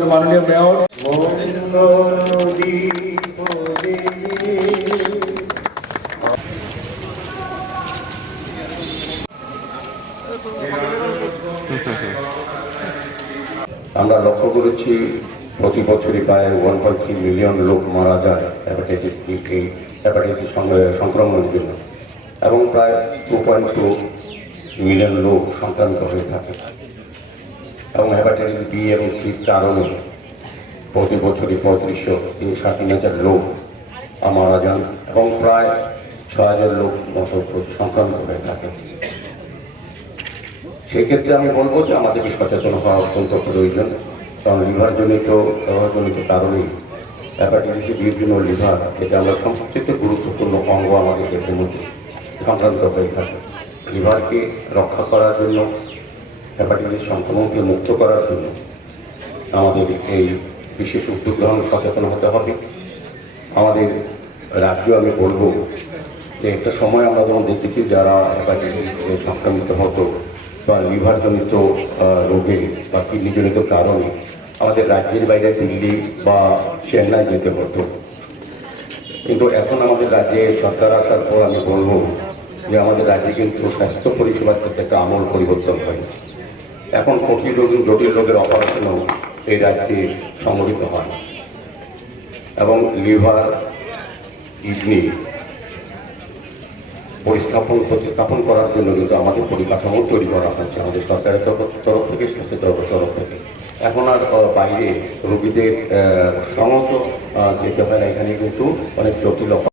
আমাদের মাননীয় মেয়র। আমরা লক্ষ্য করেছি প্রতি বছরই প্রায় ওয়ান পয়েন্ট থ্রি মিলিয়ন লোক মারা যায় হ্যাপাটাইটিস বি হ্যাপাটাইটিস সংক্রমণের জন্য। এবং প্রায় টু পয়েন্ট টু মিলিয়ন লোক সংক্রান্ত হয়ে থাকে। এবং হ্যাপাটাইটিস বি এবং সির কারণে প্রতি বছরই পঁয়ত্রিশশো তিন তিন হাজার লোক মারা যান এবং প্রায় ছ হাজার লোক মতো সংক্রান্ত হয়ে থাকে। সেক্ষেত্রে আমি বলব যে আমাদেরকে সচেতন হওয়া অত্যন্ত প্রয়োজন, কারণ লিভার জনিত জনিত কারণেই হ্যাপাটাইটিসের বিভিন্ন লিভার এটা আমরা সবচেয়ে গুরুত্বপূর্ণ অঙ্গ আমাদের দেহের মধ্যে সংক্রান্ত হয়ে থাকে। লিভারকে রক্ষা করার জন্য হ্যাপাটাইটিস সংক্রমণকে মুক্ত করার জন্য আমাদের এই বিশেষ উদ্যোগ গ্রহণ সচেতন হতে হবে। আমাদের রাজ্য আমি বলব যে একটা সময় আমরা যেমন দেখেছি যারা হ্যাপাটাইটিসে সংক্রমিত হতো বা লিভারজনিত রোগে বা কিডনিজনিত কারণে আমাদের রাজ্যের বাইরে দিল্লি বা চেন্নাই যেতে হতো। কিন্তু এখন আমাদের রাজ্যে সরকার আসার পর আমি বলব যে আমাদের রাজ্যে কিন্তু স্বাস্থ্য পরিষেবার ক্ষেত্রে একটা আমূল পরিবর্তন হয়েছে। এখন কঠিন রোগ, জটিল রোগের অপারেশনও এই রাজ্যে সংগঠিত হয়। এবং লিভার, কিডনি পরিস্থাপন, প্রতিস্থাপন করার জন্য কিন্তু আমাদের পরিকাঠামো তৈরি করা হচ্ছে আমাদের সরকারের তরফ- থেকে, স্বাস্থ্য তরফ তরফ থেকে। এখন আর বাইরে রোগীদের সমস্ত যেতে হয় না। এখানে কিন্তু অনেক জটিল